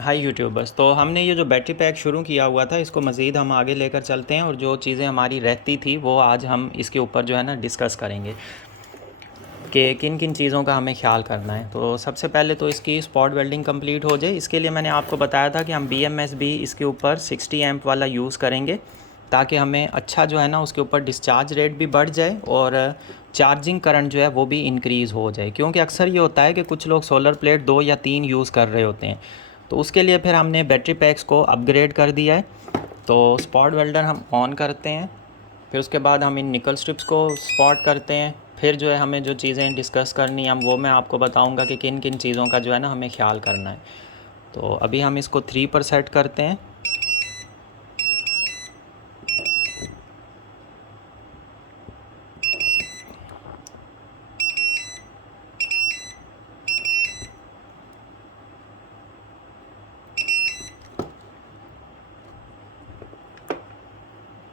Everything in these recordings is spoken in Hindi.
हाय यूट्यूबर्स। तो हमने ये जो बैटरी पैक शुरू किया हुआ था इसको मज़ीद हम आगे लेकर चलते हैं और जो चीज़ें हमारी रहती थी वो आज हम इसके ऊपर जो है ना डिस्कस करेंगे कि किन किन चीज़ों का हमें ख्याल करना है। तो सबसे पहले तो इसकी स्पॉट वेल्डिंग कंप्लीट हो जाए। इसके लिए मैंने आपको बताया था कि हम BMSB इसके ऊपर 60 एम्प वाला यूज़ करेंगे ताकि हमें अच्छा जो है ना उसके ऊपर डिस्चार्ज रेट भी बढ़ जाए और चार्जिंग करंट जो है वो भी इंक्रीज़ हो जाए। क्योंकि अक्सर ये होता है कि कुछ लोग सोलर प्लेट 2 या 3 यूज़ कर रहे होते हैं। तो उसके लिए फिर हमने बैटरी पैक्स को अपग्रेड कर दिया है। तो स्पॉट वेल्डर हम ऑन करते हैं, फिर उसके बाद हम इन निकल स्ट्रिप्स को स्पॉट करते हैं। फिर जो है हमें जो चीज़ें डिस्कस करनी है हम वो मैं आपको बताऊंगा कि किन किन चीज़ों का जो है ना हमें ख्याल करना है। तो अभी हम इसको 3 पर सेट करते हैं।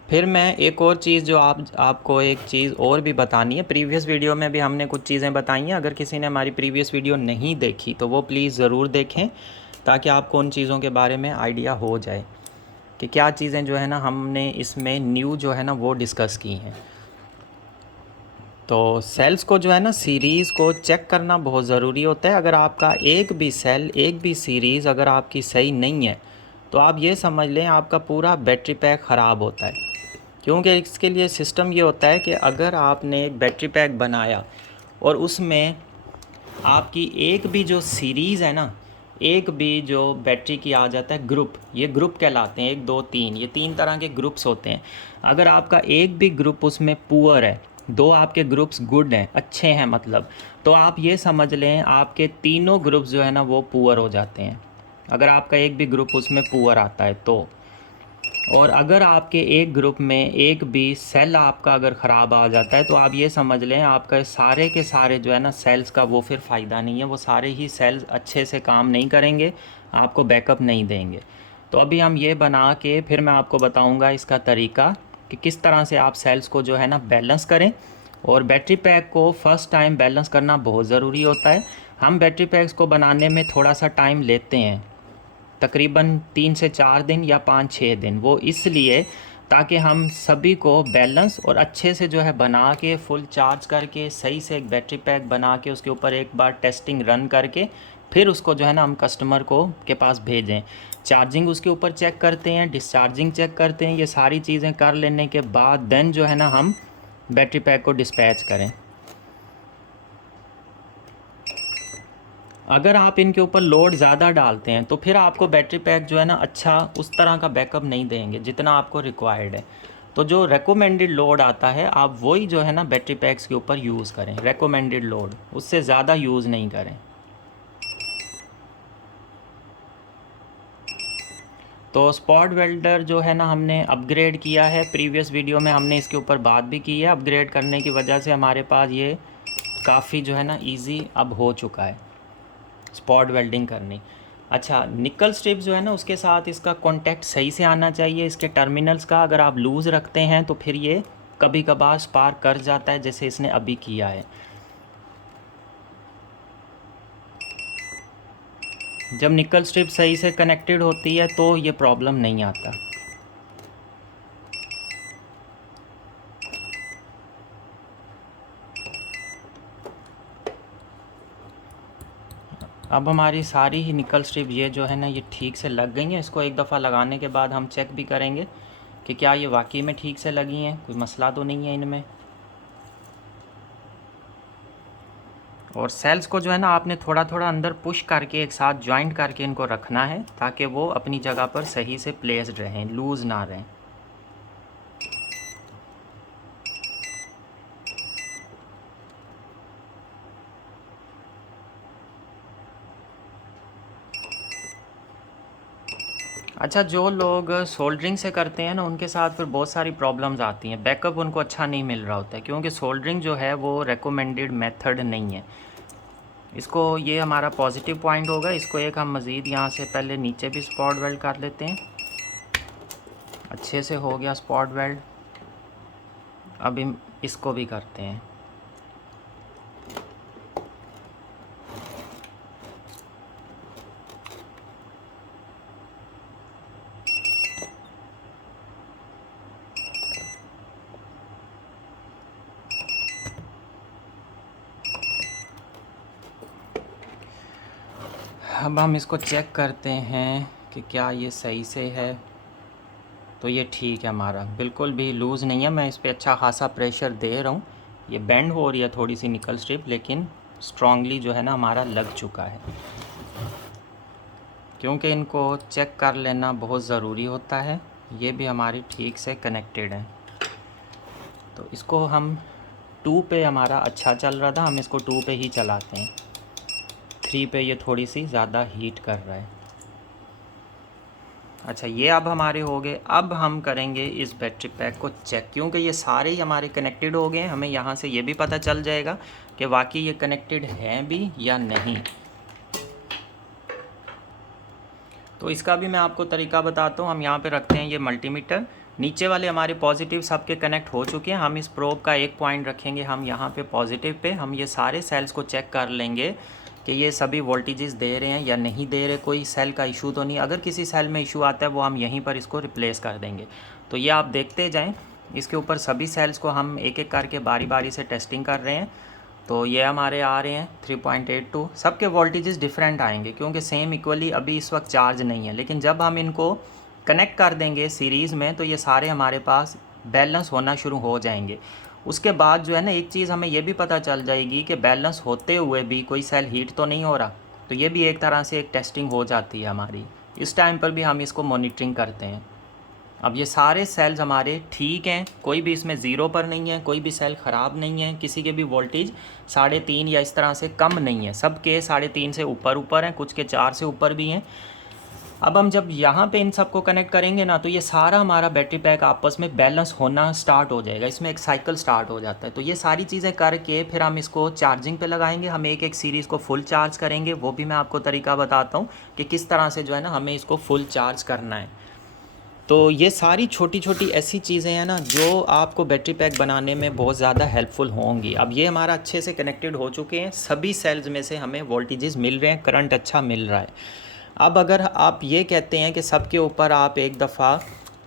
फिर मैं एक और चीज़ जो आपको एक चीज़ और भी बतानी है। प्रीवियस वीडियो में भी हमने कुछ चीज़ें बताई हैं। अगर किसी ने हमारी प्रीवियस वीडियो नहीं देखी तो वो प्लीज़ ज़रूर देखें ताकि आपको उन चीज़ों के बारे में आइडिया हो जाए कि क्या चीज़ें जो है ना हमने इसमें न्यू जो है ना वो डिस्कस की हैं। तो सेल्स को जो है ना सीरीज़ को चेक करना बहुत ज़रूरी होता है। अगर आपका एक भी सेल एक भी सीरीज़ अगर आपकी सही नहीं है तो आप ये समझ लें आपका पूरा बैटरी पैक ख़राब होता है। क्योंकि इसके लिए सिस्टम ये होता है कि अगर आपने एक बैटरी पैक बनाया और उसमें आपकी एक भी जो सीरीज़ है ना, एक भी जो बैटरी की आ जाता है ग्रुप, ये ग्रुप कहलाते हैं, 1 2 3, ये 3 तरह के ग्रुप्स होते हैं। अगर आपका एक भी ग्रुप उसमें पुअर है, 2 आपके ग्रुप्स गुड हैं, अच्छे हैं मतलब, तो आप ये समझ लें आपके तीनों ग्रुप्स जो है ना वो पुअर हो जाते हैं। अगर आपका एक भी ग्रुप उसमें पुअर आता है तो, और अगर आपके एक ग्रुप में एक भी सेल आपका अगर ख़राब आ जाता है तो आप ये समझ लें आपका सारे के सारे जो है ना सेल्स का वो फिर फ़ायदा नहीं है। वो सारे ही सेल्स अच्छे से काम नहीं करेंगे, आपको बैकअप नहीं देंगे। तो अभी हम ये बना के फिर मैं आपको बताऊंगा इसका तरीका कि किस तरह से आप सेल्स को जो है ना बैलेंस करें। और बैटरी पैक को फ़र्स्ट टाइम बैलेंस करना बहुत ज़रूरी होता है। हम बैटरी पैक्स को बनाने में थोड़ा सा टाइम लेते हैं, तकरीबन 3 से 4 दिन या 5-6 दिन। वो इसलिए ताकि हम सभी को बैलेंस और अच्छे से जो है बना के फुल चार्ज करके सही से एक बैटरी पैक बना के उसके ऊपर एक बार टेस्टिंग रन करके फिर उसको जो है ना हम कस्टमर को के पास भेजें। चार्जिंग उसके ऊपर चेक करते हैं, डिस्चार्जिंग चेक करते हैं, ये सारी चीज़ें कर लेने के बाद देन जो है ना हम बैटरी पैक को डिस्पैच करें। अगर आप इनके ऊपर लोड ज़्यादा डालते हैं तो फिर आपको बैटरी पैक जो है ना अच्छा उस तरह का बैकअप नहीं देंगे जितना आपको रिक्वायर्ड है। तो जो रेकोमेंडेड लोड आता है आप वही जो है ना बैटरी पैक्स के ऊपर यूज़ करें। रेकोमेंडेड लोड, उससे ज़्यादा यूज़ नहीं करें। तो स्पॉट वेल्डर जो है ना हमने अपग्रेड किया है। प्रीवियस वीडियो में हमने इसके ऊपर बात भी की है। अपग्रेड करने की वजह से हमारे पास ये काफ़ी जो है ना ईजी अब हो चुका है स्पॉट वेल्डिंग करनी। अच्छा, निकल स्ट्रिप जो है ना उसके साथ इसका कांटेक्ट सही से आना चाहिए। इसके टर्मिनल्स का अगर आप लूज़ रखते हैं तो फिर ये कभी कभार स्पार्क कर जाता है जैसे इसने अभी किया है। जब निकल स्ट्रिप सही से कनेक्टेड होती है तो ये प्रॉब्लम नहीं आता। अब हमारी सारी ही निकल स्ट्रिप ये जो है ना ये ठीक से लग गई हैं। इसको एक दफ़ा लगाने के बाद हम चेक भी करेंगे कि क्या ये वाकई में ठीक से लगी हैं, कोई मसला तो नहीं है इनमें। और सेल्स को जो है ना आपने थोड़ा थोड़ा अंदर पुश करके एक साथ जॉइंट करके इनको रखना है ताकि वो अपनी जगह पर सही से प्लेस्ड रहें, लूज़ ना रहें। अच्छा, जो लोग सोल्डरिंग से करते हैं ना उनके साथ फिर बहुत सारी प्रॉब्लम्स आती हैं। बैकअप उनको अच्छा नहीं मिल रहा होता है क्योंकि सोल्डरिंग जो है वो रेकमेंडेड मेथड नहीं है। इसको, ये हमारा पॉजिटिव पॉइंट होगा। इसको एक हम मज़ीद यहाँ से पहले नीचे भी स्पॉट वेल्ड कर लेते हैं। अच्छे से हो गया स्पॉट वेल्ड। अब हम इसको भी करते हैं। अब हम इसको चेक करते हैं कि क्या ये सही से है। तो ये ठीक है, हमारा बिल्कुल भी लूज़ नहीं है। मैं इस पर अच्छा खासा प्रेशर दे रहा हूँ। ये बेंड हो रही है थोड़ी सी निकल स्ट्रिप, लेकिन स्ट्रांगली जो है ना हमारा लग चुका है। क्योंकि इनको चेक कर लेना बहुत ज़रूरी होता है। ये भी हमारी ठीक से कनेक्टेड है। तो इसको हम 2 पे हमारा अच्छा चल रहा था, हम इसको 2 पे ही चलाते हैं। 3 पे ये थोड़ी सी ज़्यादा हीट कर रहा है। अच्छा, ये अब हमारे हो गए। अब हम करेंगे इस बैटरी पैक को चेक, क्योंकि ये सारे ही हमारे कनेक्टेड हो गए हैं। हमें यहाँ से ये भी पता चल जाएगा कि वाकई ये कनेक्टेड हैं भी या नहीं। तो इसका भी मैं आपको तरीका बताता हूँ। हम यहाँ पे रखते हैं ये मल्टीमीटर। नीचे वाले हमारे पॉजिटिव सबके कनेक्ट हो चुके हैं। हम इस प्रोब का एक पॉइंट रखेंगे हम यहाँ पे पॉजिटिव पे। हम ये सारे सेल्स को चेक कर लेंगे कि ये सभी वोल्टेजेस दे रहे हैं या नहीं दे रहे, कोई सेल का इशू तो नहीं। अगर किसी सेल में इशू आता है वो हम यहीं पर इसको रिप्लेस कर देंगे। तो ये आप देखते जाएँ। इसके ऊपर सभी सेल्स को हम एक एक करके बारी बारी से टेस्टिंग कर रहे हैं। तो ये हमारे आ रहे हैं 3.82। सबके वोल्टेजेस डिफरेंट आएंगे क्योंकि सेम इक्वली अभी इस वक्त चार्ज नहीं है। लेकिन जब हम इनको कनेक्ट कर देंगे सीरीज़ में तो ये सारे हमारे पास बैलेंस होना शुरू हो जाएंगे। उसके बाद जो है ना, एक चीज़ हमें ये भी पता चल जाएगी कि बैलेंस होते हुए भी कोई सेल हीट तो नहीं हो रहा। तो ये भी एक तरह से एक टेस्टिंग हो जाती है हमारी। इस टाइम पर भी हम इसको मॉनिटरिंग करते हैं। अब ये सारे सेल्स हमारे ठीक हैं, कोई भी इसमें ज़ीरो पर नहीं है, कोई भी सेल ख़राब नहीं है, किसी के भी वोल्टेज 3.5 या इस तरह से कम नहीं है। सब के 3.5 से ऊपर हैं, कुछ के 4 से ऊपर भी हैं। अब हम जब यहाँ पे इन सब को कनेक्ट करेंगे ना, तो ये सारा हमारा बैटरी पैक आपस में बैलेंस होना स्टार्ट हो जाएगा। इसमें एक साइकिल स्टार्ट हो जाता है। तो ये सारी चीज़ें करके फिर हम इसको चार्जिंग पे लगाएंगे। हम एक एक सीरीज़ को फुल चार्ज करेंगे। वो भी मैं आपको तरीका बताता हूँ कि किस तरह से जो है ना हमें इसको फुल चार्ज करना है। तो ये सारी छोटी छोटी ऐसी चीज़ें हैं ना जो आपको बैटरी पैक बनाने में बहुत ज़्यादा हेल्पफुल होंगी। अब ये हमारा अच्छे से कनेक्टेड हो चुके हैं। सभी सेल्स में से हमें वोल्टेजेस मिल रहे हैं, करंट अच्छा मिल रहा है। अब अगर आप ये कहते हैं कि सबके ऊपर आप एक दफ़ा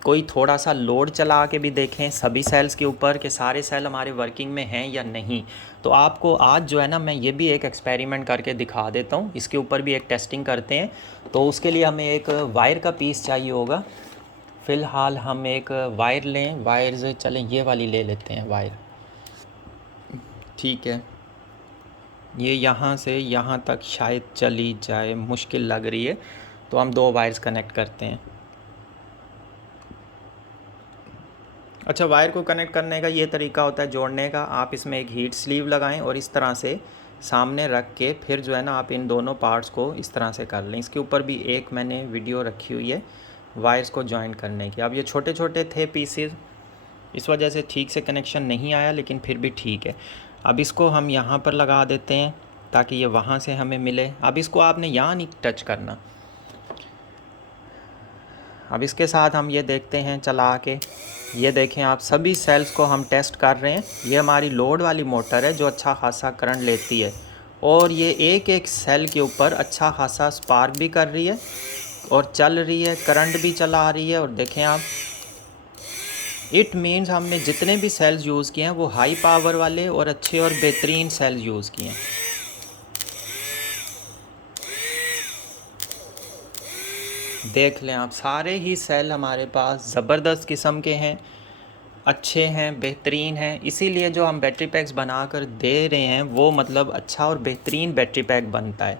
कोई थोड़ा सा लोड चला के भी देखें सभी सेल्स के ऊपर कि सारे सेल हमारे वर्किंग में हैं या नहीं, तो आपको आज जो है ना मैं ये भी एक एक्सपेरिमेंट करके दिखा देता हूँ। इसके ऊपर भी एक टेस्टिंग करते हैं। तो उसके लिए हमें एक वायर का पीस चाहिए होगा। फ़िलहाल हम एक वायर लें। वायर्स चलें, ये वाली ले लेते हैं वायर। ठीक है, ये यहाँ से यहाँ तक शायद चली जाए, मुश्किल लग रही है। तो हम 2 वायर्स कनेक्ट करते हैं। अच्छा, वायर को कनेक्ट करने का ये तरीका होता है जोड़ने का। आप इसमें एक हीट स्लीव लगाएं और इस तरह से सामने रख के फिर जो है ना आप इन दोनों पार्ट्स को इस तरह से कर लें। इसके ऊपर भी एक मैंने वीडियो रखी हुई है वायर्स को जॉइन करने की। अब ये छोटे छोटे थे पीसेस, इस वजह से ठीक से कनेक्शन नहीं आया, लेकिन फिर भी ठीक है। अब इसको हम यहाँ पर लगा देते हैं ताकि ये वहाँ से हमें मिले। अब इसको आपने यहाँ नहीं टच करना। अब इसके साथ हम ये देखते हैं चला के, ये देखें आप सभी सेल्स को हम टेस्ट कर रहे हैं। ये हमारी लोड वाली मोटर है जो अच्छा खासा करंट लेती है और ये एक एक सेल के ऊपर अच्छा खासा स्पार्क भी कर रही है और चल रही है, करंट भी चला रही है। और देखें आप, इट मीन्स हमने जितने भी सेल्स यूज़ किए हैं वो हाई पावर वाले और अच्छे और बेहतरीन सेल्स यूज़ किए हैं। देख लें आप, सारे ही सेल हमारे पास ज़बरदस्त किस्म के हैं, अच्छे हैं, बेहतरीन हैं। इसीलिए जो हम बैटरी पैक्स बना कर दे रहे हैं वो मतलब अच्छा और बेहतरीन बैटरी पैक बनता है।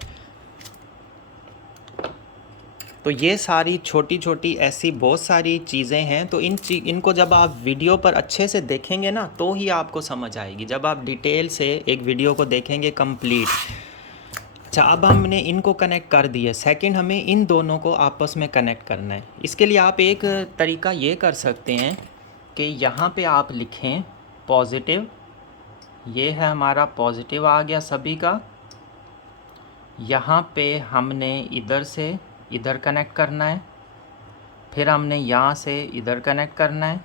तो ये सारी छोटी छोटी ऐसी बहुत सारी चीज़ें हैं। तो इनको जब आप वीडियो पर अच्छे से देखेंगे ना तो ही आपको समझ आएगी, जब आप डिटेल से एक वीडियो को देखेंगे कंप्लीट। अच्छा, अब हमने इनको कनेक्ट कर दिया। सेकंड, हमें इन दोनों को आपस में कनेक्ट करना है। इसके लिए आप एक तरीका ये कर सकते हैं कि यहाँ पे आप लिखें पॉजिटिव। ये है हमारा पॉजिटिव आ गया सभी का। यहाँ पे हमने इधर से इधर कनेक्ट करना है, फिर हमने यहाँ से इधर कनेक्ट करना है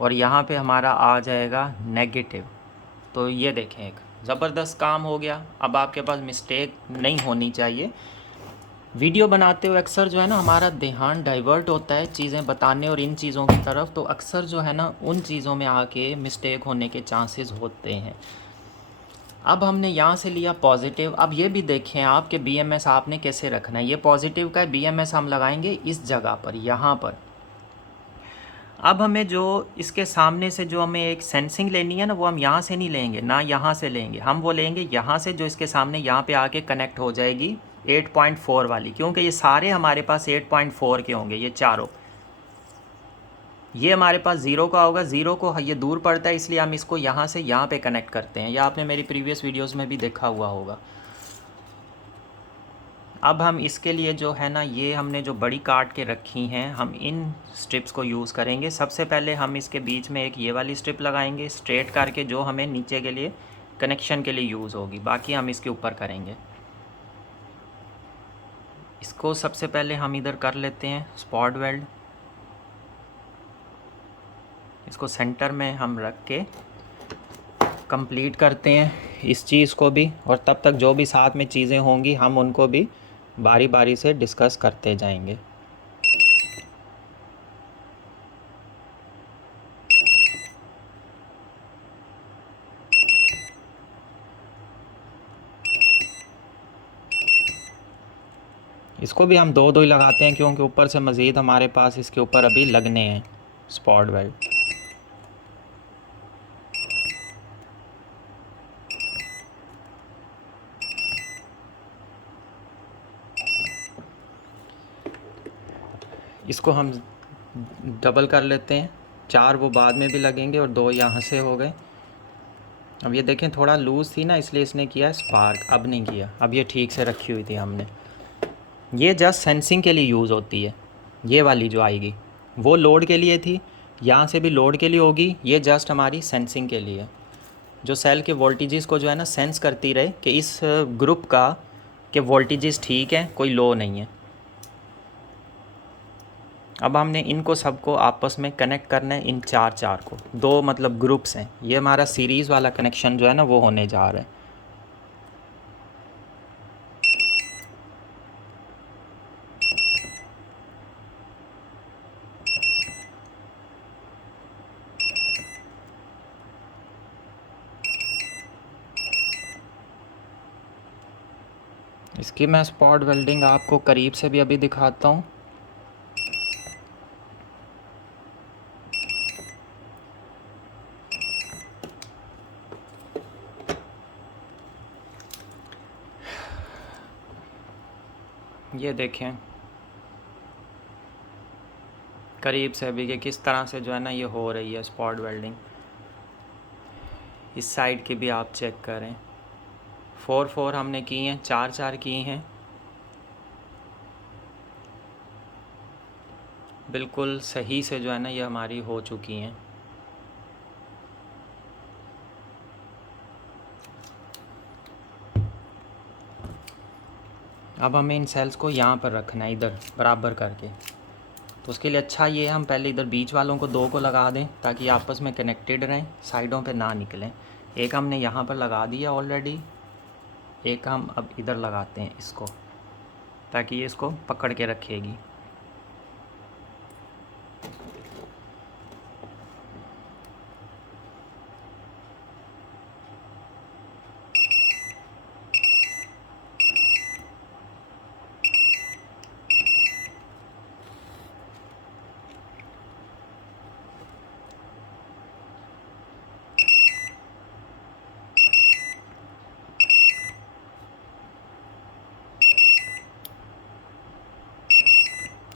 और यहाँ पे हमारा आ जाएगा नेगेटिव। तो ये देखें, एक ज़बरदस्त काम हो गया। अब आपके पास मिस्टेक नहीं होनी चाहिए। वीडियो बनाते हुए अक्सर जो है ना हमारा ध्यान डाइवर्ट होता है चीज़ें बताने और इन चीज़ों की तरफ, तो अक्सर जो है ना उन चीज़ों में आके मिस्टेक होने के चांसेस होते हैं। अब हमने यहाँ से लिया पॉजिटिव। अब ये भी देखें आप कि BMS आपने कैसे रखना है। ये पॉजिटिव का BMS हम लगाएंगे इस जगह पर, यहाँ पर। अब हमें जो इसके सामने से जो हमें एक सेंसिंग लेनी है ना, वो हम यहाँ से नहीं लेंगे, ना यहाँ से लेंगे, हम वो लेंगे यहाँ से, जो इसके सामने यहाँ पे आके कनेक्ट हो जाएगी 8.4 वाली, क्योंकि ये सारे हमारे पास 8.4 के होंगे, ये चारों। ये हमारे पास 0 का होगा, 0 को ये दूर पड़ता है, इसलिए हम इसको यहाँ से यहाँ पे कनेक्ट करते हैं। यह आपने मेरी प्रीवियस वीडियोस में भी देखा हुआ होगा। अब हम इसके लिए जो है ना, ये हमने जो बड़ी काट के रखी हैं, हम इन स्ट्रिप्स को यूज़ करेंगे। सबसे पहले हम इसके बीच में एक ये वाली स्ट्रिप लगाएंगे स्ट्रेट करके, जो हमें नीचे के लिए कनेक्शन के लिए यूज़ होगी, बाकी हम इसके ऊपर करेंगे। इसको सबसे पहले हम इधर कर लेते हैं स्पॉट वेल्ड। इसको सेंटर में हम रख के कंप्लीट करते हैं इस चीज़ को भी, और तब तक जो भी साथ में चीज़ें होंगी हम उनको भी बारी बारी से डिस्कस करते जाएंगे। इसको भी हम दो दो ही लगाते हैं, क्योंकि ऊपर से मज़ीद हमारे पास इसके ऊपर अभी लगने हैं स्पॉट वेल्ड। इसको हम डबल कर लेते हैं, 4 वो बाद में भी लगेंगे और 2 यहाँ से हो गए। अब ये देखें थोड़ा लूज़ थी ना, इसलिए इसने किया स्पार्क, अब नहीं किया, अब ये ठीक से रखी हुई थी हमने। ये जस्ट सेंसिंग के लिए यूज़ होती है। ये वाली जो आएगी वो लोड के लिए थी, यहाँ से भी लोड के लिए होगी, ये जस्ट हमारी सेंसिंग के लिए, जो सेल के वोल्टेजेस को जो है ना सेंस करती रहे कि इस ग्रुप का के वोल्टेजेस ठीक है, कोई लो नहीं है। अब हमने इनको सबको आपस में कनेक्ट करना है, इन चार को, 2 मतलब ग्रुप्स हैं। ये हमारा सीरीज़ वाला कनेक्शन जो है ना वो होने जा रहा है। इसकी मैं स्पॉट वेल्डिंग आपको करीब से भी अभी दिखाता हूँ। ये देखें करीब से अभी कि किस तरह से जो है ना ये हो रही है स्पॉट वेल्डिंग। इस साइड की भी आप चेक करें, 4 हमने की हैं, 4 की हैं, बिल्कुल सही से जो है ना ये हमारी हो चुकी हैं। अब हमें इन सेल्स को यहाँ पर रखना है, इधर बराबर करके। तो उसके लिए अच्छा ये हम पहले इधर बीच वालों को 2 को लगा दें, ताकि आपस में कनेक्टेड रहें, साइडों पे ना निकलें। एक हमने यहाँ पर लगा दिया ऑलरेडी, एक हम अब इधर लगाते हैं इसको, ताकि ये इसको पकड़ के रखेगी।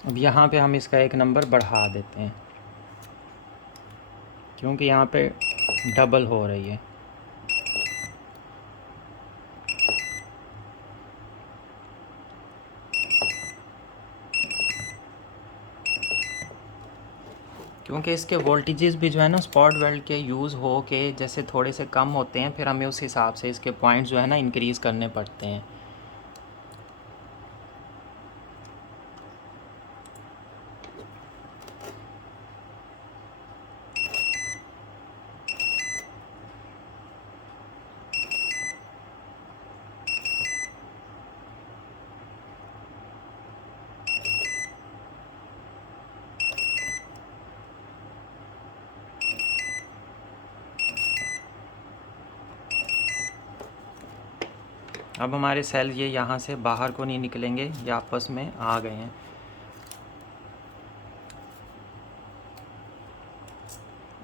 अब यहाँ पे हम इसका 1 नंबर बढ़ा देते हैं, क्योंकि यहाँ पे डबल हो रही है। क्योंकि इसके वोल्टेजेस भी जो है ना स्पॉट वेल्ड के यूज़ हो के जैसे थोड़े से कम होते हैं, फिर हमें उस हिसाब से इसके पॉइंट्स जो है ना इंक्रीज़ करने पड़ते हैं। अब हमारे सेल ये यहाँ से बाहर को नहीं निकलेंगे, ये आपस में आ गए हैं।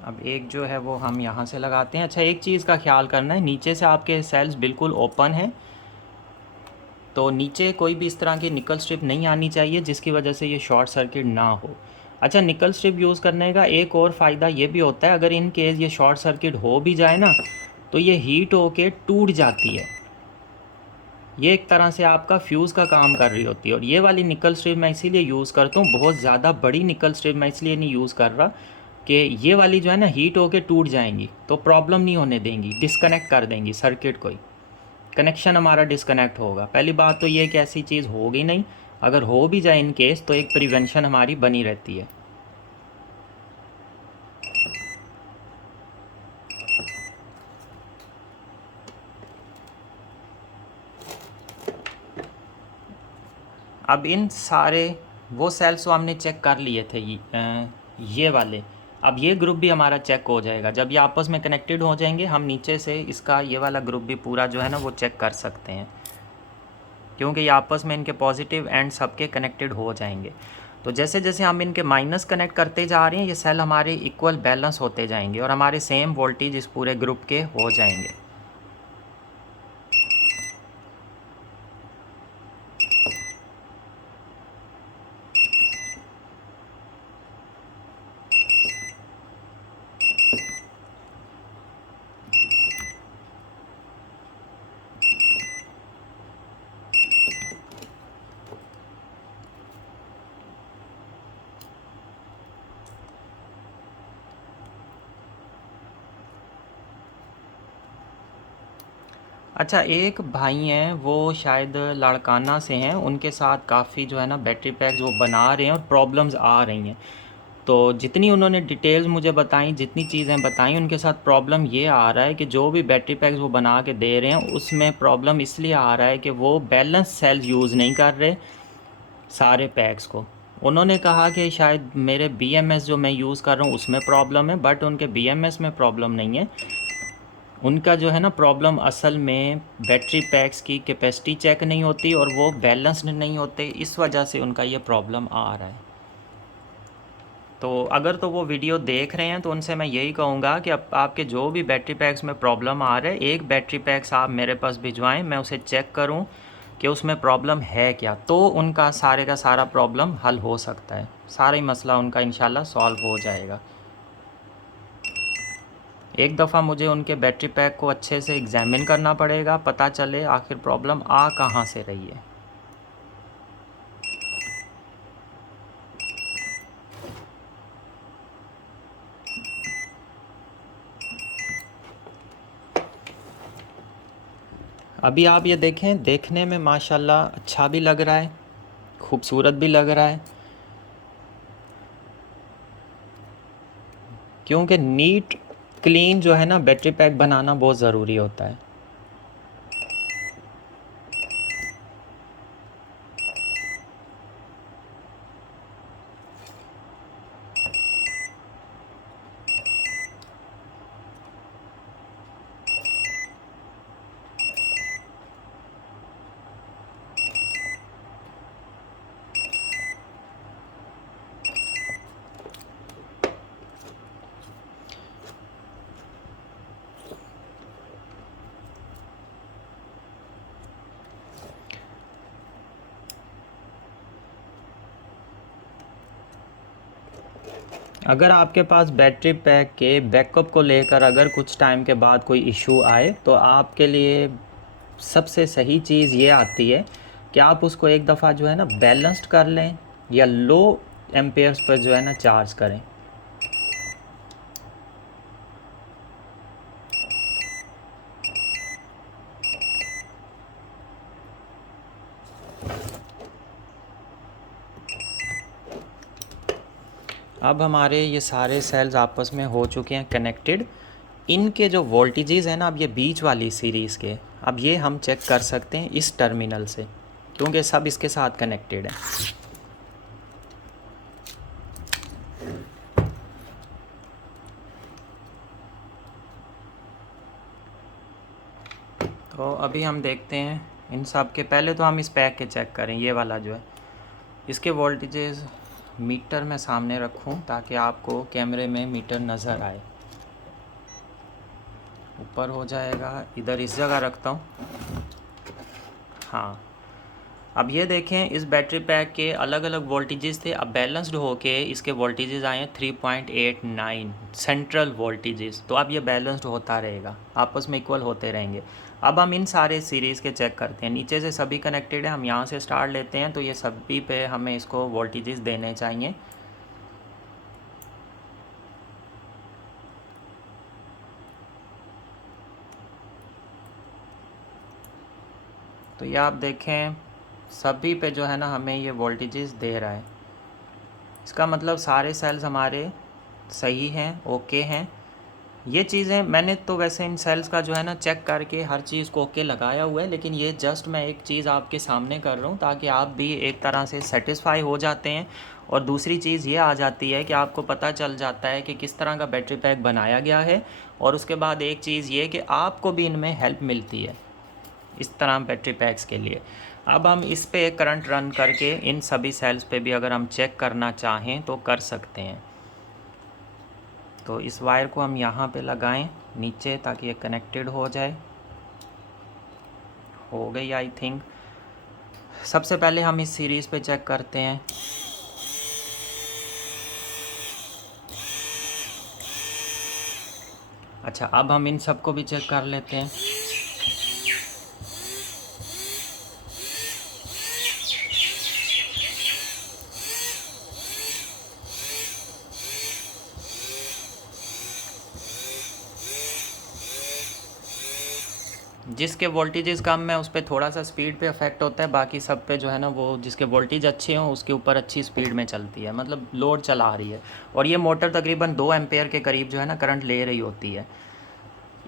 अब एक जो है वो हम यहाँ से लगाते हैं। अच्छा, एक चीज़ का ख्याल करना है, नीचे से आपके सेल्स बिल्कुल ओपन हैं, तो नीचे कोई भी इस तरह की निकल स्ट्रिप नहीं आनी चाहिए जिसकी वजह से ये शॉर्ट सर्किट ना हो। अच्छा, निकल स्ट्रिप यूज़ करने का एक और फ़ायदा ये भी होता है, अगर इन केस ये शॉर्ट सर्किट हो भी जाए ना, तो ये हीट होके टूट जाती है। ये एक तरह से आपका फ्यूज़ का काम कर रही होती है। और ये वाली निकल स्ट्रिप मैं इसीलिए यूज़ करता हूँ, बहुत ज़्यादा बड़ी निकल स्ट्रिप मैं इसलिए नहीं यूज़ कर रहा कि ये वाली जो है ना हीट होके टूट जाएंगी, तो प्रॉब्लम नहीं होने देंगी, डिस्कनेक्ट कर देंगी सर्किट को ही, कनेक्शन हमारा डिस्कनेक्ट होगा। पहली बात तो ये कि ऐसी चीज़ होगी नहीं, अगर हो भी जाए इन केस तो एक प्रिवेंशन हमारी बनी रहती है। अब इन सारे वो सेल्स तो हमने चेक कर लिए थे, ये वाले, अब ये ग्रुप भी हमारा चेक हो जाएगा। जब ये आपस में कनेक्टेड हो जाएंगे, हम नीचे से इसका ये वाला ग्रुप भी पूरा जो है ना वो चेक कर सकते हैं, क्योंकि ये आपस में इनके पॉजिटिव एंड सबके कनेक्टेड हो जाएंगे। तो जैसे जैसे हम इनके माइनस कनेक्ट करते जा रहे हैं, ये सेल हमारे इक्वल बैलेंस होते जाएंगे और हमारे सेम वोल्टेज इस पूरे ग्रुप के हो जाएंगे। अच्छा, एक भाई हैं, वो शायद लाड़काना से हैं, उनके साथ काफ़ी जो है ना बैटरी पैक्स वो बना रहे हैं और प्रॉब्लम्स आ रही हैं। तो जितनी उन्होंने डिटेल्स मुझे बताई, जितनी चीज़ें बताई, उनके साथ प्रॉब्लम ये आ रहा है कि जो भी बैटरी पैक्स वो बना के दे रहे हैं उसमें प्रॉब्लम इसलिए आ रहा है कि वो बैलेंस सेल्स यूज़ नहीं कर रहे सारे पैक्स को। उन्होंने कहा कि शायद मेरे BMS जो मैं यूज़ कर रहा हूँ उसमें प्रॉब्लम है, बट उनके BMS में प्रॉब्लम नहीं है। उनका जो है ना प्रॉब्लम असल में बैटरी पैक्स की कैपेसिटी चेक नहीं होती और वो बैलेंस्ड नहीं होते, इस वजह से उनका ये प्रॉब्लम आ रहा है। तो अगर तो वो वीडियो देख रहे हैं तो उनसे मैं यही कहूँगा कि अब आपके जो भी बैटरी पैक्स में प्रॉब्लम आ रहा है, एक बैटरी पैक्स आप मेरे पास भिजवाएं, मैं उसे चेक करूँ कि उसमें प्रॉब्लम है क्या, तो उनका सारे का सारा प्रॉब्लम हल हो सकता है, सारा ही मसला उनका इंशाल्लाह सॉल्व हो जाएगा। एक दफ़ा मुझे उनके बैटरी पैक को अच्छे से एग्ज़ामिन करना पड़ेगा, पता चले आखिर प्रॉब्लम आ कहाँ से रही है। अभी आप ये देखें, देखने में माशाल्लाह अच्छा भी लग रहा है, खूबसूरत भी लग रहा है, क्योंकि नीट क्लीन जो है ना बैटरी पैक बनाना बहुत ज़रूरी होता है। अगर आपके पास बैटरी पैक के बैकअप को लेकर अगर कुछ टाइम के बाद कोई इशू आए, तो आपके लिए सबसे सही चीज़ ये आती है कि आप उसको एक दफ़ा जो है ना बैलेंस्ड कर लें या लो एम्पेयर्स पर जो है ना चार्ज करें। अब हमारे ये सारे सेल्स आपस में हो चुके हैं कनेक्टेड। इनके जो वोल्टेजेस हैं ना, अब ये बीच वाली सीरीज़ के, अब ये हम चेक कर सकते हैं इस टर्मिनल से, क्योंकि सब इसके साथ कनेक्टेड हैं। तो अभी हम देखते हैं इन सब के पहले तो हम इस पैक के चेक करें। ये वाला जो है इसके वोल्टेजेस मीटर में सामने रखूं ताकि आपको कैमरे में मीटर नज़र आए। ऊपर हो जाएगा, इधर इस जगह रखता हूँ। हाँ, अब ये देखें इस बैटरी पैक के अलग अलग वोल्टेजेस थे, अब बैलेंस्ड होके इसके वोल्टेजेस आए हैं 3.89 सेंट्रल वोल्टेजेस। तो अब ये बैलेंस्ड होता रहेगा, आपस में इक्वल होते रहेंगे। अब हम इन सारे सीरीज़ के चेक करते हैं। नीचे से सभी कनेक्टेड है, हम यहाँ से स्टार्ट लेते हैं। तो ये सभी पे हमें इसको वोल्टेजेस देने चाहिए। तो ये आप देखें सभी पे जो है ना हमें ये वोल्टेजेस दे रहा है। इसका मतलब सारे सेल्स हमारे सही हैं, ओके हैं। ये चीज़ें मैंने तो वैसे इन सेल्स का जो है ना चेक करके हर चीज़ को ओके लगाया हुआ है, लेकिन ये जस्ट मैं एक चीज़ आपके सामने कर रहा हूँ ताकि आप भी एक तरह से सेटिस्फाई हो जाते हैं। और दूसरी चीज़ ये आ जाती है कि आपको पता चल जाता है कि किस तरह का बैटरी पैक बनाया गया है। और उसके बाद एक चीज़ ये कि आपको भी इनमें हेल्प मिलती है इस तरह बैटरी पैक्स के लिए। अब हम इस पे एक करंट रन करके इन सभी सेल्स पे भी अगर हम चेक करना चाहें तो कर सकते हैं। तो इस वायर को हम यहाँ पे लगाएं नीचे ताकि ये कनेक्टेड हो जाए। हो गई आई थिंक। सबसे पहले हम इस सीरीज़ पे चेक करते हैं। अच्छा, अब हम इन सब को भी चेक कर लेते हैं। जिसके वोल्टेजेस कम है उस पर थोड़ा सा स्पीड पे अफेक्ट होता है, बाकी सब पे जो है ना वो जिसके वोल्टेज अच्छे हों उसके ऊपर अच्छी स्पीड में चलती है, मतलब लोड चला रही है। और ये मोटर तकरीबन 2 एम्पेयर के करीब जो है ना करंट ले रही होती है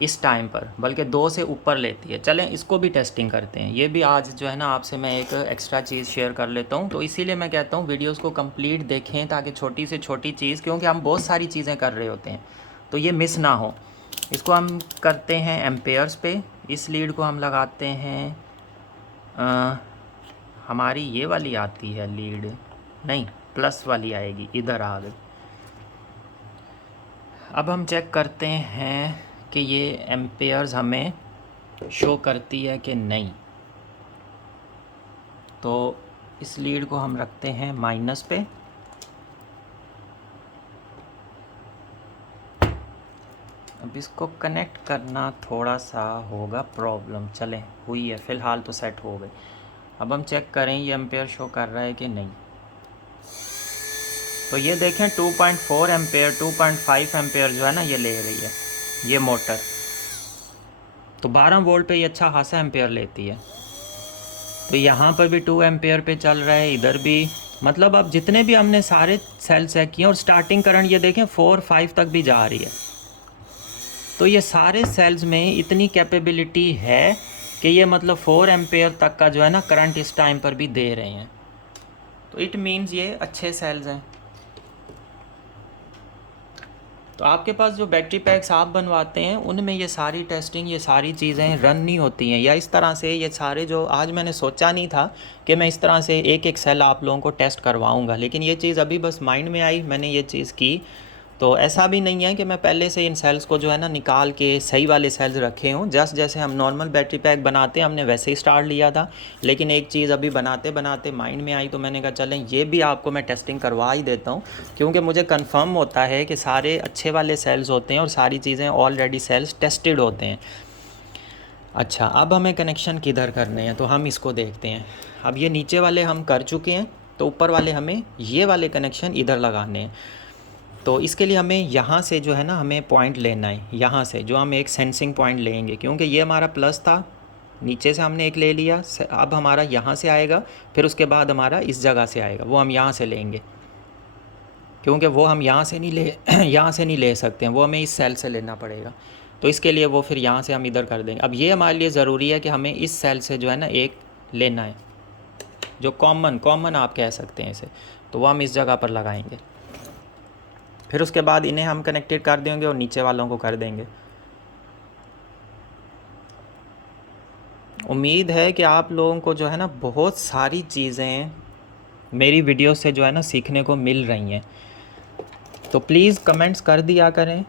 इस टाइम पर, बल्कि 2 से ऊपर लेती है। चलें इसको भी टेस्टिंग करते हैं। ये भी आज जो है ना आपसे मैं एक एक्स्ट्रा चीज़ शेयर कर लेता हूँ। तो इसीलिए मैं कहता हूँ वीडियोज़ को कम्प्लीट देखें ताकि छोटी से छोटी चीज़, क्योंकि हम बहुत सारी चीज़ें कर रहे होते हैं तो ये मिस ना हो। इसको हम करते हैं एम्पेयर्स पे। इस लीड को हम लगाते हैं हमारी ये वाली आती है लीड, नहीं प्लस वाली आएगी, इधर आ गई। अब हम चेक करते हैं कि ये एम्पेयर्स हमें शो करती है कि नहीं। तो इस लीड को हम रखते हैं माइनस पे। अब इसको कनेक्ट करना थोड़ा सा होगा प्रॉब्लम, चलें हुई है फ़िलहाल तो सेट हो गई। अब हम चेक करें ये एम्पेयर शो कर रहा है कि नहीं। तो ये देखें 2.4 एम्पेयर 2.5 एम्पेयर जो है ना ये ले रही है ये मोटर। तो 12 वोल्ट पे ये अच्छा खासा एम्पेयर लेती है। तो यहाँ पर भी 2 एम्पेयर पे चल रहा है, इधर भी। मतलब अब जितने भी हमने सारे सेल चेक किए और स्टार्टिंग करंट ये देखें 4-5 तक भी जा रही है। तो ये सारे सेल्स में इतनी कैपेबिलिटी है कि ये मतलब 4 एम्पेयर तक का जो है ना करंट इस टाइम पर भी दे रहे हैं। तो इट मीन्स ये अच्छे सेल्स हैं। तो आपके पास जो बैटरी पैक्स आप बनवाते हैं उनमें ये सारी टेस्टिंग, ये सारी चीज़ें रन नहीं होती हैं, या इस तरह से ये सारे जो आज मैंने सोचा नहीं था कि मैं इस तरह से एक एक सेल आप लोगों को टेस्ट करवाऊंगा, लेकिन ये चीज़ अभी बस माइंड में आई, मैंने ये चीज़ की। तो ऐसा भी नहीं है कि मैं पहले से इन सेल्स को जो है ना निकाल के सही वाले सेल्स रखे हों। जस्ट जैसे हम नॉर्मल बैटरी पैक बनाते हैं हमने वैसे ही स्टार्ट लिया था, लेकिन एक चीज़ अभी बनाते बनाते माइंड में आई तो मैंने कहा चलें ये भी आपको मैं टेस्टिंग करवा ही देता हूँ, क्योंकि मुझे कंफर्म होता है कि सारे अच्छे वाले सेल्स होते हैं और सारी चीज़ें ऑलरेडी सेल्स टेस्टेड होते हैं। अच्छा, अब हमें कनेक्शन किधर करने हैं तो हम इसको देखते हैं। अब ये नीचे वाले हम कर चुके हैं, तो ऊपर वाले हमें ये वाले कनेक्शन इधर लगाने हैं। तो इसके लिए हमें यहाँ से जो है ना हमें पॉइंट लेना है, यहाँ से जो हम एक सेंसिंग पॉइंट लेंगे, क्योंकि ये हमारा प्लस था, नीचे से हमने एक ले लिया। अब हमारा यहाँ से आएगा, फिर उसके बाद हमारा इस जगह से आएगा, वो हम यहाँ से लेंगे, क्योंकि वो हम यहाँ से नहीं ले यहाँ से नहीं ले सकते हैं, वो हमें इस सेल से लेना पड़ेगा। तो इसके लिए वो फिर यहाँ से हम इधर कर देंगे। अब ये हमारे लिए ज़रूरी है कि हमें इस सेल से जो है ना एक लेना है, जो कॉमन आप कह सकते हैं इसे, तो वो हम इस जगह पर लगाएंगे। फिर उसके बाद इन्हें हम कनेक्टेड कर देंगे और नीचे वालों को कर देंगे। उम्मीद है कि आप लोगों को जो है ना बहुत सारी चीज़ें मेरी वीडियो से जो है ना सीखने को मिल रही हैं। तो प्लीज़ कमेंट्स कर दिया करें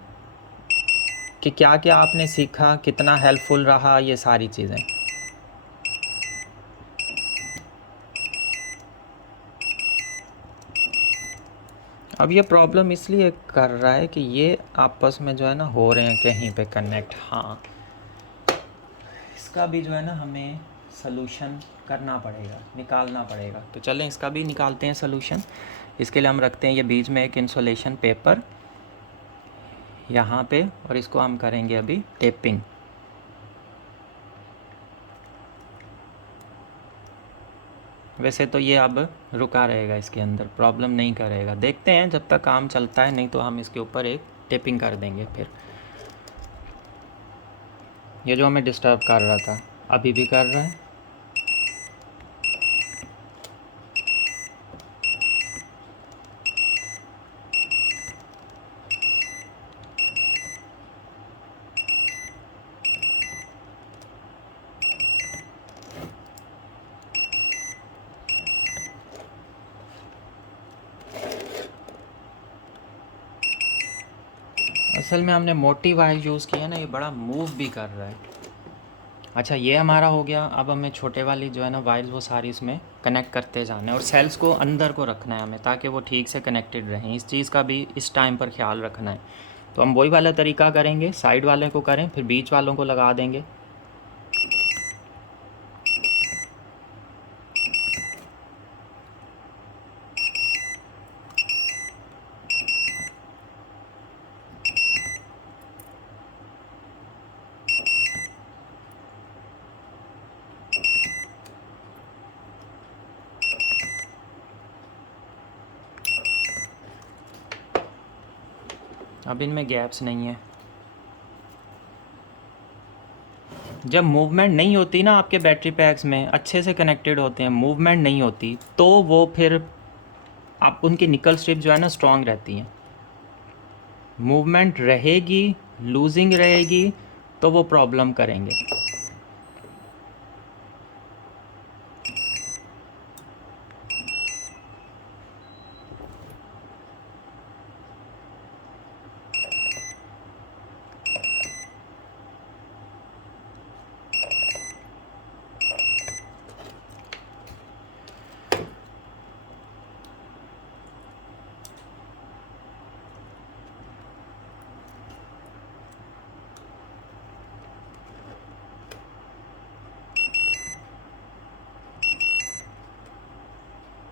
कि क्या क्या आपने सीखा, कितना हेल्पफुल रहा, ये सारी चीज़ें। अब ये प्रॉब्लम इसलिए कर रहा है कि ये आपस में जो है ना हो रहे हैं कहीं पे कनेक्ट। हाँ, इसका भी जो है ना हमें सलूशन करना पड़ेगा, निकालना पड़ेगा। तो चलें इसका भी निकालते हैं सलूशन। इसके लिए हम रखते हैं ये बीच में एक इंसुलेशन पेपर यहाँ पे, और इसको हम करेंगे अभी टेपिंग। वैसे तो ये अब रुका रहेगा, इसके अंदर प्रॉब्लम नहीं करेगा। देखते हैं जब तक काम चलता है, नहीं तो हम इसके ऊपर एक टेपिंग कर देंगे। फिर ये जो हमें डिस्टर्ब कर रहा था अभी भी कर रहा है। असल में हमने मोटी वायर यूज़ की है ना, ये बड़ा मूव भी कर रहा है। अच्छा, ये हमारा हो गया। अब हमें छोटे वाली जो है ना वायर्स वो सारी इसमें कनेक्ट करते जाना है, और सेल्स को अंदर को रखना है हमें, ताकि वो ठीक से कनेक्टेड रहें। इस चीज़ का भी इस टाइम पर ख्याल रखना है। तो हम वही वाला तरीका करेंगे, साइड वाले को करें फिर बीच वालों को लगा देंगे। अब इनमें गैप्स नहीं है। जब मूवमेंट नहीं होती ना आपके बैटरी पैक्स में, अच्छे से कनेक्टेड होते हैं, मूवमेंट नहीं होती, तो वो फिर आप उनकी निकल स्ट्रिप जो है ना स्ट्रॉन्ग रहती हैं। मूवमेंट रहेगी, लूजिंग रहेगी, तो वो प्रॉब्लम करेंगे।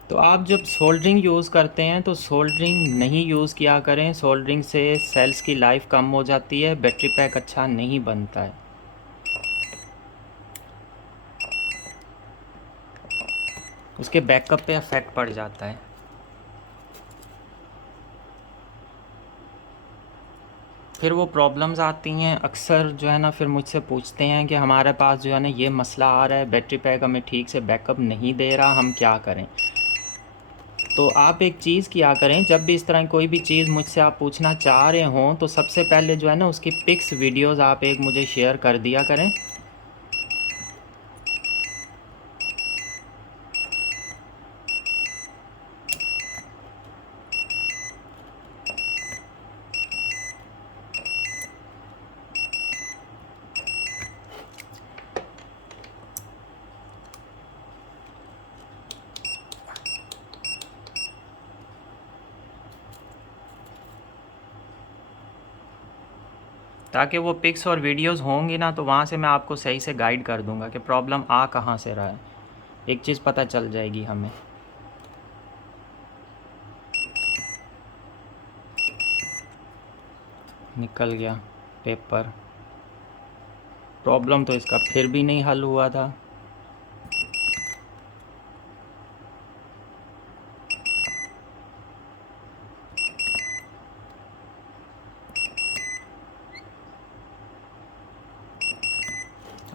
तो आप जब सोल्डरिंग यूज़ करते हैं तो सोल्डरिंग नहीं यूज़ किया करें। सोल्डरिंग से सेल्स की लाइफ कम हो जाती है, बैटरी पैक अच्छा नहीं बनता है। उसके बैकअप पे इफ़ेक्ट पड़ जाता है। फिर वो प्रॉब्लम्स आती हैं अक्सर जो है ना, फिर मुझसे पूछते हैं कि हमारे पास जो है ना ये मसला आ रहा है, बैटरी पैक हमें ठीक से बैकअप नहीं दे रहा, हम क्या करें। तो आप एक चीज़ किया करें, जब भी इस तरह कोई भी चीज़ मुझसे आप पूछना चाह रहे हों, तो सबसे पहले जो है ना उसकी पिक्स वीडियोज़ आप एक मुझे शेयर कर दिया करें। ताकि वो पिक्स और वीडियोस होंगी ना, तो वहाँ से मैं आपको सही से गाइड कर दूँगा कि प्रॉब्लम आ कहाँ से रहा है। एक चीज़ पता चल जाएगी हमें। निकल गया पेपर। प्रॉब्लम तो इसका फिर भी नहीं हल हुआ था।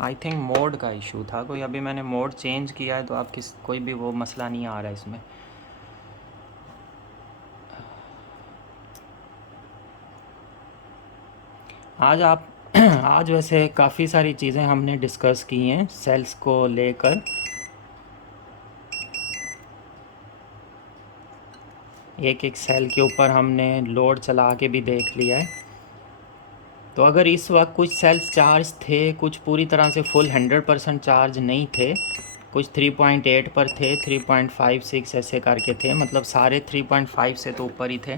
आई थिंक मोड का इशू था कोई। अभी मैंने मोड चेंज किया है, तो आप कोई भी वो मसला नहीं आ रहा है इसमें। आज आप आज वैसे काफ़ी सारी चीज़ें हमने डिस्कस की हैं सेल्स को लेकर। एक एक सेल के ऊपर हमने लोड चला के भी देख लिया है। तो अगर इस वक्त कुछ सेल्स चार्ज थे, कुछ पूरी तरह से फुल 100% चार्ज नहीं थे, कुछ 3.8 पर थे, 3.56 ऐसे करके थे, मतलब सारे 3.5 से तो ऊपर ही थे।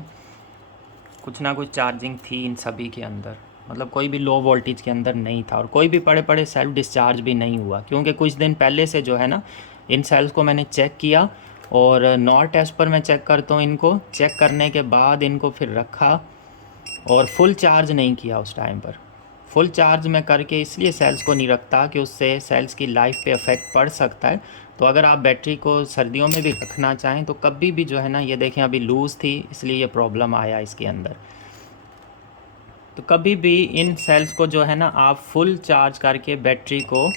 कुछ ना कुछ चार्जिंग थी इन सभी के अंदर, मतलब कोई भी लो वोल्टेज के अंदर नहीं था और कोई भी पड़े पड़े सेल्फ डिस्चार्ज भी नहीं हुआ, क्योंकि कुछ दिन पहले से जो है ना इन सेल्स को मैंने चेक किया और नॉर टेस्ट पर मैं चेक करता हूँ। इनको चेक करने के बाद इनको फिर रखा और फुल चार्ज नहीं किया उस टाइम पर। फुल चार्ज मैं करके इसलिए सेल्स को नहीं रखता कि उससे सेल्स की लाइफ पे इफ़ेक्ट पड़ सकता है। तो अगर आप बैटरी को सर्दियों में भी रखना चाहें तो कभी भी जो है ना, ये देखें अभी लूज़ थी इसलिए ये प्रॉब्लम आया इसके अंदर। तो कभी भी इन सेल्स को जो है ना आप फुल चार्ज करके बैटरी को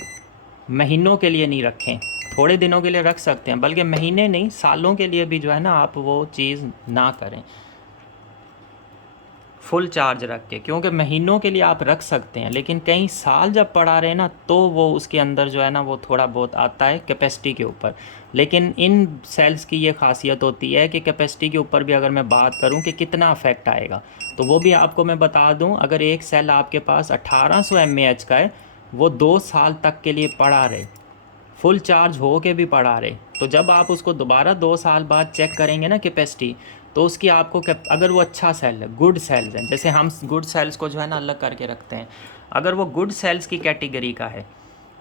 महीनों के लिए नहीं रखें। थोड़े दिनों के लिए रख सकते हैं, बल्कि महीने नहीं सालों के लिए भी जो है ना आप वो चीज़ ना करें फुल चार्ज रख के, क्योंकि महीनों के लिए आप रख सकते हैं लेकिन कई साल जब पड़ा रहे ना तो वो उसके अंदर जो है ना वो थोड़ा बहुत आता है कैपेसिटी के ऊपर। लेकिन इन सेल्स की ये खासियत होती है कि कैपेसिटी के ऊपर भी अगर मैं बात करूं कि कितना अफेक्ट आएगा तो वो भी आपको मैं बता दूं। अगर एक सेल आपके पास 1800 mAh का है, वो 2 साल तक के लिए पड़ा रहे, फुल चार्ज हो के भी पड़ा रहे, तो जब आप उसको दोबारा 2 साल बाद चेक करेंगे ना कैपेसिटी, तो उसकी आपको अगर वो अच्छा सेल है, गुड सेल्स हैं, जैसे हम गुड सेल्स को जो है ना अलग करके रखते हैं, अगर वो गुड सेल्स की कैटेगरी का है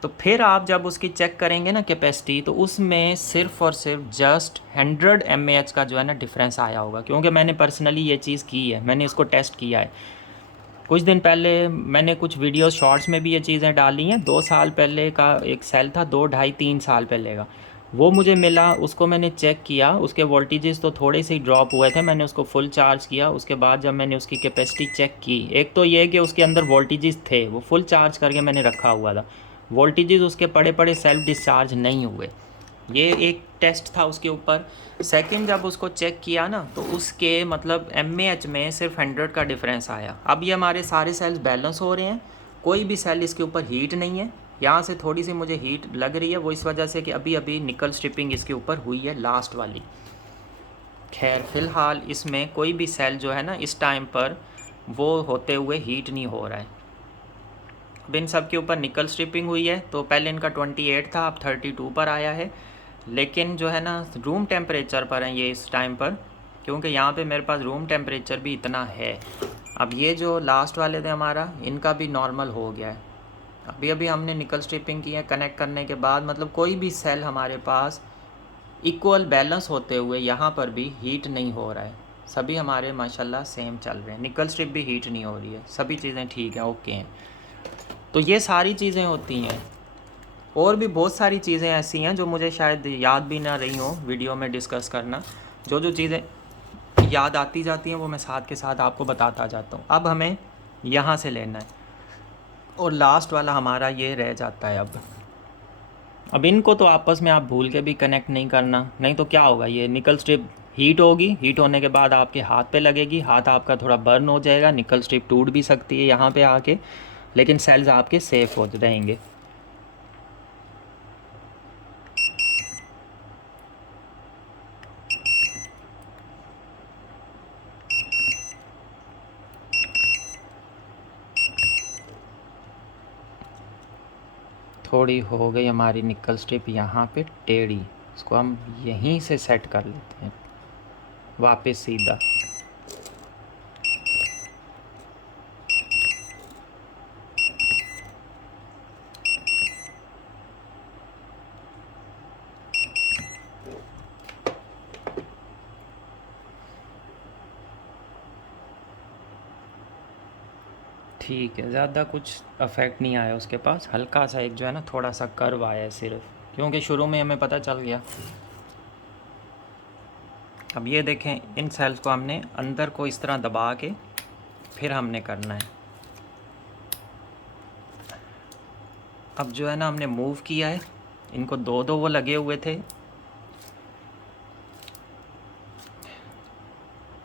तो फिर आप जब उसकी चेक करेंगे ना कैपेसिटी, तो उसमें सिर्फ और सिर्फ जस्ट 100 mAh का जो है ना डिफरेंस आया होगा। क्योंकि मैंने पर्सनली ये चीज़ की है, मैंने इसको टेस्ट किया है। कुछ दिन पहले मैंने कुछ वीडियो शॉर्ट्स में भी ये चीज़ें डाली हैं। 2 साल पहले का एक सेल था, 2 ढाई 3 साल पहले का, वो मुझे मिला, उसको मैंने चेक किया, उसके वोल्टेजेस तो थोड़े से ही ड्रॉप हुए थे, मैंने उसको फुल चार्ज किया। उसके बाद जब मैंने उसकी कैपेसिटी चेक की, एक तो ये कि उसके अंदर वोल्टेजेस थे, वो फुल चार्ज करके मैंने रखा हुआ था, वोल्टेजेस उसके पड़े पड़े सेल्फ डिस्चार्ज नहीं हुए। ये एक टेस्ट था उसके ऊपर। सेकंड, जब उसको चेक किया ना तो उसके मतलब mAh में सिर्फ 100 का डिफरेंस आया। अब ये हमारे सारे सेल्स बैलेंस हो रहे हैं, कोई भी सेल इसके ऊपर हीट नहीं है। यहाँ से थोड़ी सी मुझे हीट लग रही है, वो इस वजह से कि अभी अभी निकल स्ट्रिपिंग इसके ऊपर हुई है लास्ट वाली। खैर फ़िलहाल इसमें कोई भी सेल जो है ना इस टाइम पर वो होते हुए हीट नहीं हो रहा है। अब इन सब के ऊपर निकल स्ट्रिपिंग हुई है, तो पहले इनका 28 था, अब 32 पर आया है। लेकिन जो है ना रूम टेम्परेचर पर है ये इस टाइम पर, क्योंकि यहाँ पे मेरे पास रूम टेम्परेचर भी इतना है। अब ये जो लास्ट वाले थे हमारा, इनका भी नॉर्मल हो गया है। अभी अभी हमने निकल स्ट्रिपिंग की है, कनेक्ट करने के बाद मतलब कोई भी सेल हमारे पास इक्वल बैलेंस होते हुए यहाँ पर भी हीट नहीं हो रहा है। सभी हमारे माशाल्लाह सेम चल रहे हैं, निकल स्ट्रिप भी हीट नहीं हो रही है, सभी चीज़ें ठीक हैं, ओके हैं। तो ये सारी चीज़ें होती हैं। और भी बहुत सारी चीज़ें ऐसी हैं जो मुझे शायद याद भी ना रही हों वीडियो में डिस्कस करना। जो जो चीज़ें याद आती जाती हैं वो मैं साथ के साथ आपको बताता जाता हूँ। अब हमें यहाँ से लेना है और लास्ट वाला हमारा ये रह जाता है। अब इनको तो आपस में आप भूल के भी कनेक्ट नहीं करना, नहीं तो क्या होगा, ये निकल स्ट्रिप हीट होगी, हीट होने के बाद आपके हाथ पे लगेगी, हाथ आपका थोड़ा बर्न हो जाएगा, निकल स्ट्रिप टूट भी सकती है यहाँ पे आके, लेकिन सेल्स आपके सेफ़ हो रहेंगे। थोड़ी हो गई हमारी निकल स्ट्रिप यहाँ पे टेढ़ी, इसको हम यहीं से सेट कर लेते हैं वापस सीधा। ठीक है, ज़्यादा कुछ अफेक्ट नहीं आया उसके पास, हल्का सा एक जो है ना थोड़ा सा कर्व आया है सिर्फ, क्योंकि शुरू में हमें पता चल गया। अब ये देखें, इन सेल्स को हमने अंदर को इस तरह दबा के फिर हमने करना है। अब जो है ना हमने मूव किया है, इनको दो दो वो लगे हुए थे।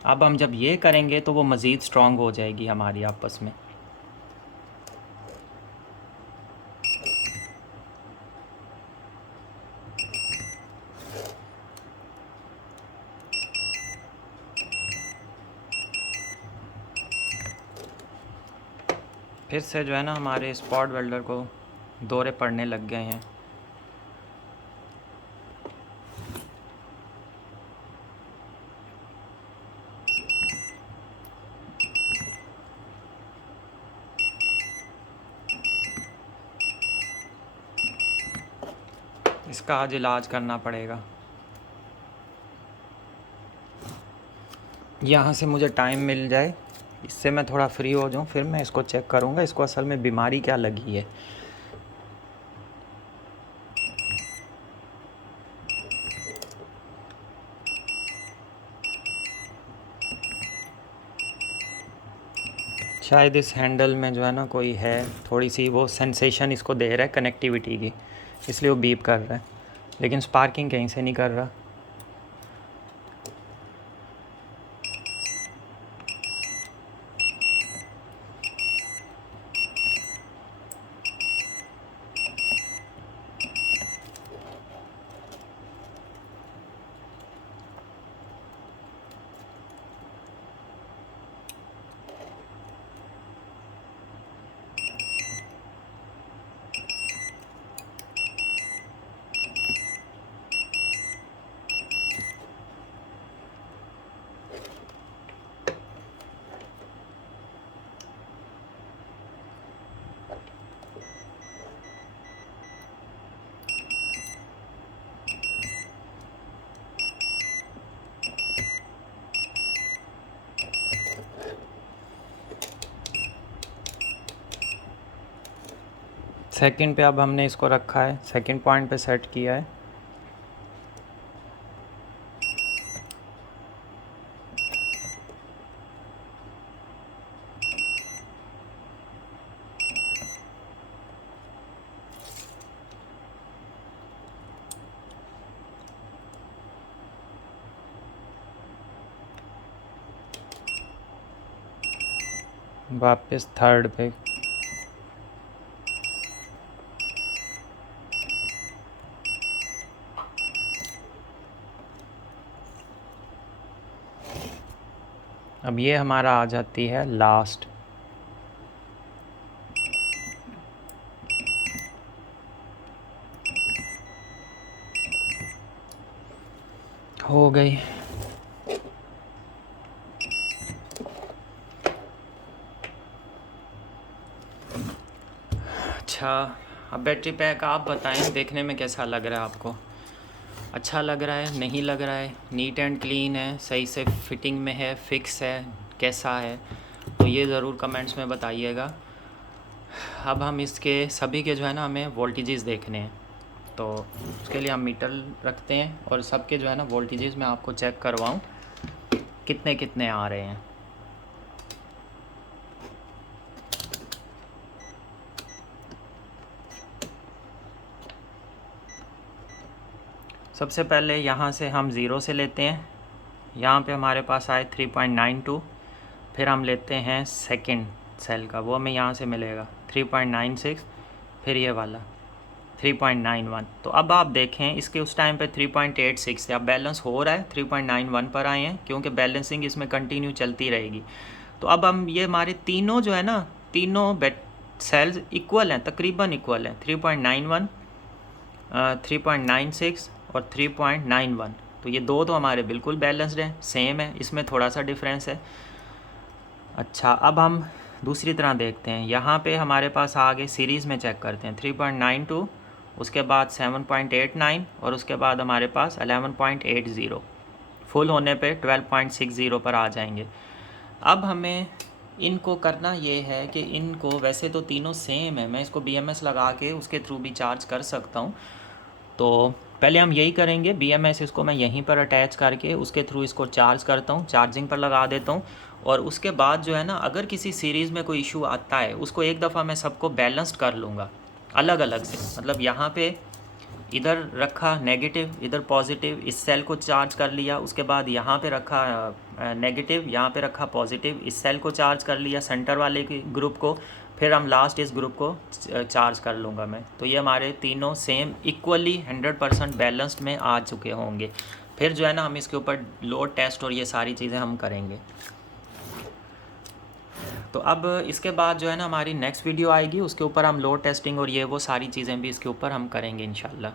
अब हम जब ये करेंगे तो वो मज़ीद स्ट्रॉन्ग हो जाएगी हमारी आपस में। फिर से जो है ना हमारे स्पॉट वेल्डर को दौरे पड़ने लग गए हैं। इसका आज इलाज करना पड़ेगा। यहाँ से मुझे टाइम मिल जाए, इससे मैं थोड़ा फ्री हो जाऊँ, फिर मैं इसको चेक करूँगा इसको असल में बीमारी क्या लगी है। शायद इस हैंडल में जो है ना कोई है, थोड़ी सी वो सेंसेशन इसको दे रहा है कनेक्टिविटी की, इसलिए वो बीप कर रहा है, लेकिन स्पार्किंग कहीं से नहीं कर रहा। सेकंड पे अब हमने इसको रखा है, सेकंड पॉइंट पे सेट किया है। वापस थर्ड पे। अब ये हमारा आ जाती है लास्ट। हो गई। अच्छा, अब बैटरी पैक आप बताएं, देखने में कैसा लग रहा है आपको? अच्छा लग रहा है, नहीं लग रहा है? नीट एंड क्लीन है, सही से फिटिंग में है, फिक्स है, कैसा है? तो ये ज़रूर कमेंट्स में बताइएगा। अब हम इसके सभी के जो है ना हमें वोल्टेजेस देखने हैं, तो उसके लिए हम मीटर रखते हैं और सबके जो है ना वोल्टेजेस मैं आपको चेक करवाऊँ कितने कितने आ रहे हैं। सबसे पहले यहाँ से हम ज़ीरो से लेते हैं, यहाँ पे हमारे पास आए 3.92। फिर हम लेते हैं सेकंड सेल का, वो हमें यहाँ से मिलेगा 3.96। फिर ये वाला 3.91। तो अब आप देखें इसके उस टाइम पे 3.86 से अब बैलेंस हो रहा है, 3.91 पर आए हैं, क्योंकि बैलेंसिंग इसमें कंटिन्यू चलती रहेगी। तो अब हम ये हमारे तीनों जो है ना, तीनों सेल्स इक्वल हैं, तकरीबन इक्वल हैं, 3.91, 3.96 और 3.91। तो ये दो तो हमारे बिल्कुल बैलेंस्ड हैं, सेम है, इसमें थोड़ा सा डिफरेंस है। अच्छा, अब हम दूसरी तरह देखते हैं, यहाँ पे हमारे पास आगे सीरीज़ में चेक करते हैं 3.92, उसके बाद 7.89 और उसके बाद हमारे पास 11.80। फुल होने पे 12.60 पर आ जाएंगे। अब हमें इनको करना ये है कि इनको, वैसे तो तीनों सेम है, मैं इसको BMS लगा के उसके थ्रू भी चार्ज कर सकता हूँ। तो पहले हम यही करेंगे, BMS इसको मैं यहीं पर अटैच करके उसके थ्रू इसको चार्ज करता हूँ, चार्जिंग पर लगा देता हूँ। और उसके बाद जो है ना, अगर किसी सीरीज़ में कोई इशू आता है उसको एक दफ़ा मैं सबको बैलेंस्ड कर लूँगा अलग अलग से। मतलब यहाँ पे इधर रखा नेगेटिव, इधर पॉजिटिव, इस सेल को चार्ज कर लिया, उसके बाद यहाँ पे रखा नेगेटिव, यहाँ पे रखा पॉजिटिव, इस सेल को चार्ज कर लिया सेंटर वाले की ग्रुप को, फिर हम लास्ट इस ग्रुप को चार्ज कर लूँगा मैं। तो ये हमारे तीनों सेम इक्वली 100% बैलेंस्ड में आ चुके होंगे। फिर जो है ना हम इसके ऊपर लोड टेस्ट और ये सारी चीज़ें हम करेंगे। तो अब इसके बाद जो है ना हमारी नेक्स्ट वीडियो आएगी, उसके ऊपर हम लोड टेस्टिंग और ये वो सारी चीज़ें भी इसके ऊपर हम करेंगे इंशाल्लाह।